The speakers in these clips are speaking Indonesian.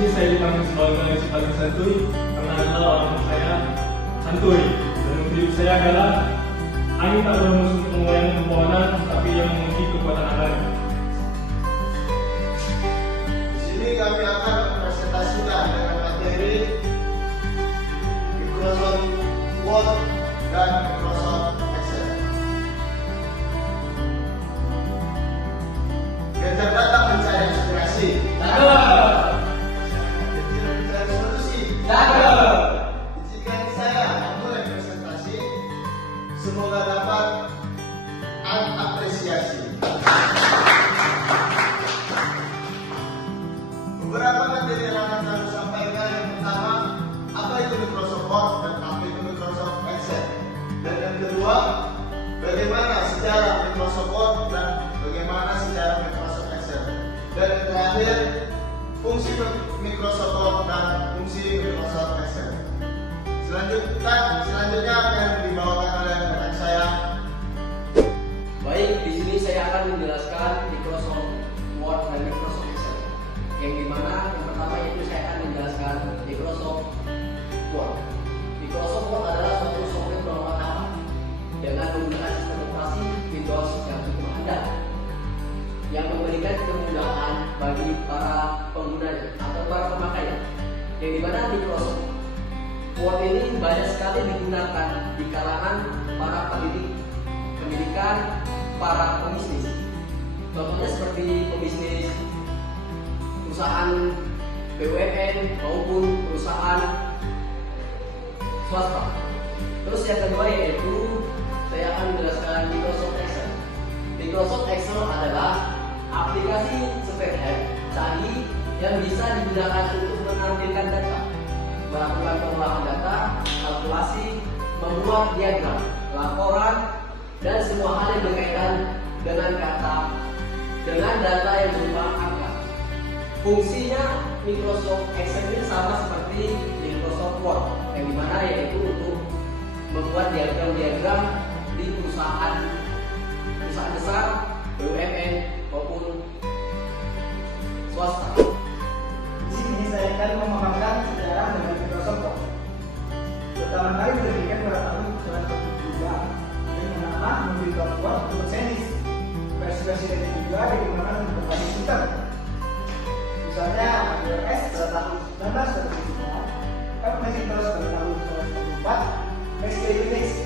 sini saya dipanggil sebagai si paling santuy karena adalah orang saya santuy. Dan untuk hidup saya adalah angin tak berhembus untuk melayani pepohonan, tapi yang menguji kekuatan alam. Di sini kami akan presentasikan dengan materi Microsoft Word dan Microsoft Excel. Biar datang mencari inspirasi. Kecil mencari solusi. Izinkan saya memulai presentasi. Semoga dapat apresiasi. Beberapa materi yang akan kami sampaikan. Yang pertama, apa itu Microsoft Word dan apa itu Microsoft Excel. Dan yang kedua, bagaimana sejarah Microsoft Word dan bagaimana sejarah Microsoft Excel. Dan yang terakhir, fungsi Microsoft Word dan fungsi Microsoft Excel. Selanjutnya akan dibawakan oleh rekan saya. Baik, di sini saya akan menjelaskan Microsoft Word dan Microsoft Excel. Yang dimana yang pertama itu saya akan menjelaskan Microsoft Word. Microsoft Word adalah suatu software pemrograman dengan menggunakan sistem operasi Windows yang cukup handal, yang memberikan kemudahan bagi para penggunanya atau para pemakainya. Yang dimana Microsoft Word ini banyak sekali digunakan di kalangan para pendidikan, para pebisnis. Contohnya seperti pebisnis perusahaan BUMN maupun perusahaan swasta. Terus yang kedua yaitu saya akan menjelaskan Microsoft Excel. Microsoft Excel adalah aplikasi spreadsheet canggih yang bisa digunakan untuk menampilkan data, melakukan pengolahan data, kalkulasi, membuat diagram, laporan, dan semua hal yang berkaitan dengan data yang berupa angka. Fungsinya Microsoft Excel ini sama seperti Microsoft Word, yang dimana yaitu untuk membuat diagram-diagram di perusahaan besar, BUMN maupun swasta. Di sini saya akan memaparkan sejarah dengan Microsoft Word. Pertama kali didirikan pada tahun 1972 dengan nama Microsoft Word untuk Senis. Versi-versi ini juga digunakan untuk berbagai sistem. Misalnya iOS pada tahun 1993, Macintosh pada tahun 1994, XP Unix,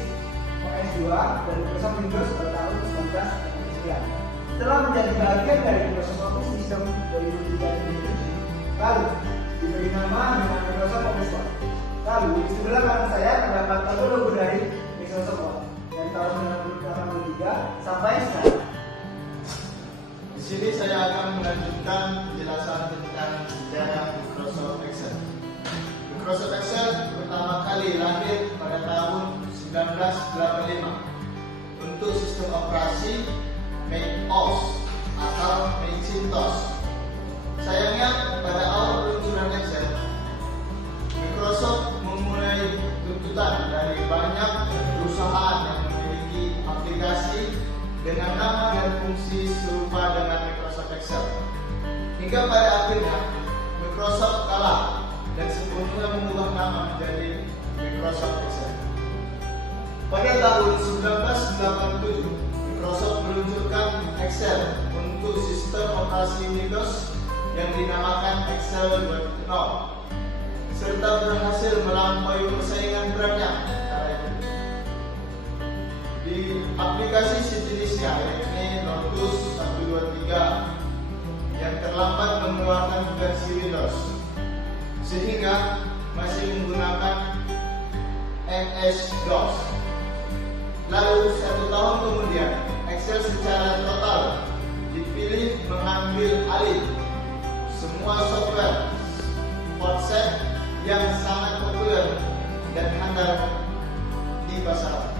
OS 2, dan Microsoft Windows pada tahun 1999. Setelah menjadi bagian dari Microsoft Office System 2003-2007, lalu diberi nama dengan Microsoft Office Word. Lalu di sebelah kanan saya terdapat logo dari Microsoft Word dari tahun 1983 sampai sekarang. Di sini saya akan melanjutkan penjelasan tentang sejarah Microsoft Excel. Microsoft Excel pertama kali lahir pada tahun 1985 untuk sistem operasi Mac-OS atau Macintosh. Sayangnya pada awal peluncuran Excel, Microsoft memulai tuntutan dari banyak perusahaan yang memiliki aplikasi dengan nama dan fungsi serupa dengan Microsoft Excel. Hingga pada akhirnya Microsoft kalah dan sepenuhnya mengubah nama menjadi Microsoft Excel. Pada tahun 1987, Microsoft meluncurkan Excel untuk sistem operasi Windows yang dinamakan Excel 2.0 serta berhasil melampaui persaingan beratnya kala itu. Di aplikasi sejenisnya yakni Lotus 123 yang terlambat mengeluarkan versi Windows sehingga masih menggunakan MS-DOS. Lalu 1 tahun kemudian Excel secara total dipilih mengambil alih semua software Fortset yang sangat populer dan handal di pasaran.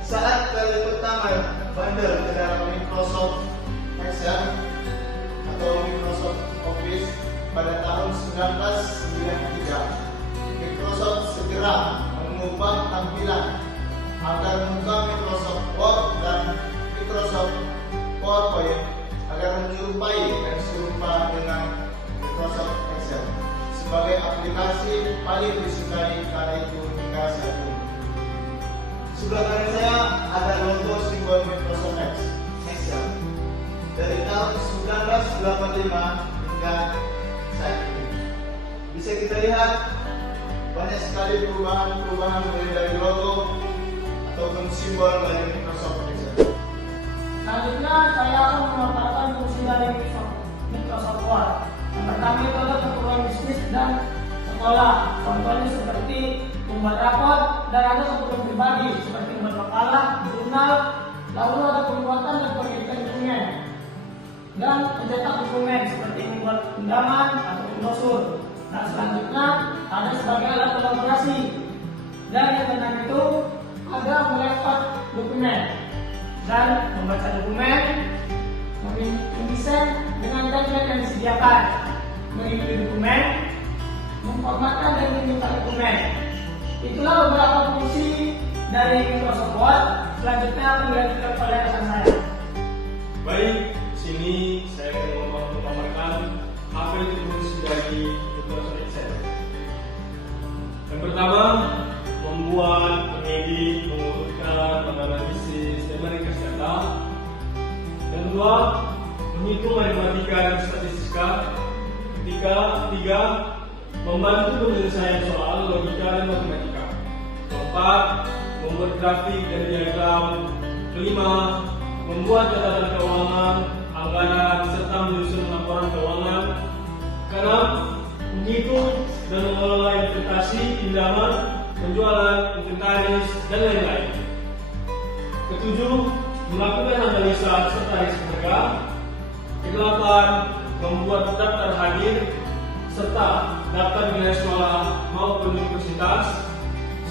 Saat kali pertama bandel ke dalam Microsoft Excel atau Microsoft Office pada tahun 1993, Microsoft segera mengubah tampilan agar muka Microsoft Word dan Microsoft PowerPoint agar menyerupai dan serupa dengan Microsoft sebelah kanan saya ada logo simbol Microsoft Excel. Dari tahun 1985 hingga saat ini. Bisa kita lihat banyak sekali perubahan mulai dari logo ataupun simbol dari Microsoft Excel. Selanjutnya saya akan memaparkan fungsi dari Microsoft Word. Yang pertama itu adalah keperluan bisnis dan sekolah. Contohnya seperti membuat rapor dan ada keperluan pribadi seperti membuat makalah, jurnal, lalu ada pembuatan dan pengeditan dokumen dan mencetak dokumen seperti membuat undangan atau brosur. Nah selanjutnya ada sebagai alat kolaborasi dan yang keenam itu ada melefat dokumen dan membaca dokumen, mendesain dengan template yang disediakan, mengikuti dokumen, memformatkan dan meminta dokumen. Itulah beberapa fungsi dari Microsoft Word. Selanjutnya akan dilanjutkan oleh rekan saya. Baik, sini saya akan memaparkan apa itu fungsi dari Microsoft Excel. Yang pertama, membuat, mengedit, mengurutkan, menganalisis, dan meringkas data. Yang kedua, menghitung matematika dan statistika. Ketiga, membantu penyelesaian soal logika dan matematika. Keempat, membuat grafik dan diagram. Kelima, membuat catatan keuangan, anggaran, serta menyusun laporan keuangan. Keenam, menghitung dan mengelola investasi, pinjaman, penjualan, inventaris, dan lain-lain. Ketujuh, melakukan analisa serta risiko harga. Kedelapan, membuat daftar hadir serta daftar nilai sekolah maupun universitas.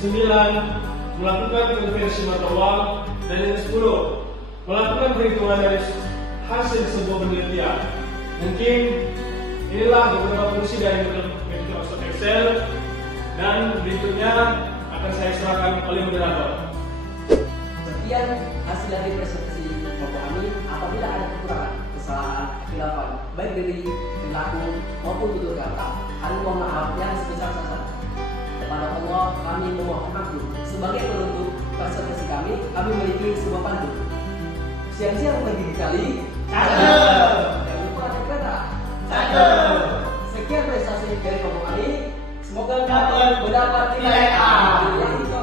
9. Melakukan konversi mata uang. Dan yang 10. Melakukan perhitungan dari hasil sebuah penelitian. Mungkin inilah beberapa fungsi dari Microsoft Excel, dan berikutnya akan saya serahkan oleh moderator. Sekian hasil dari presentasi kelompok kami. Apabila ada kekurangan, kesalahan, khilafan, baik dari perilaku maupun tutur kata, kami mohon maaf yang sebesar-besarnya. Kepada Allah kami memohon ampun. Sebagai penutup presentasi kami memiliki sebuah pantun. Siang-siang pergi di kali, Cakep. jangan lupa naik kereta. Cakep. Sekian prestasi dari kelompok kami. Semoga Dapat mendapat nilai A. A. Yang itu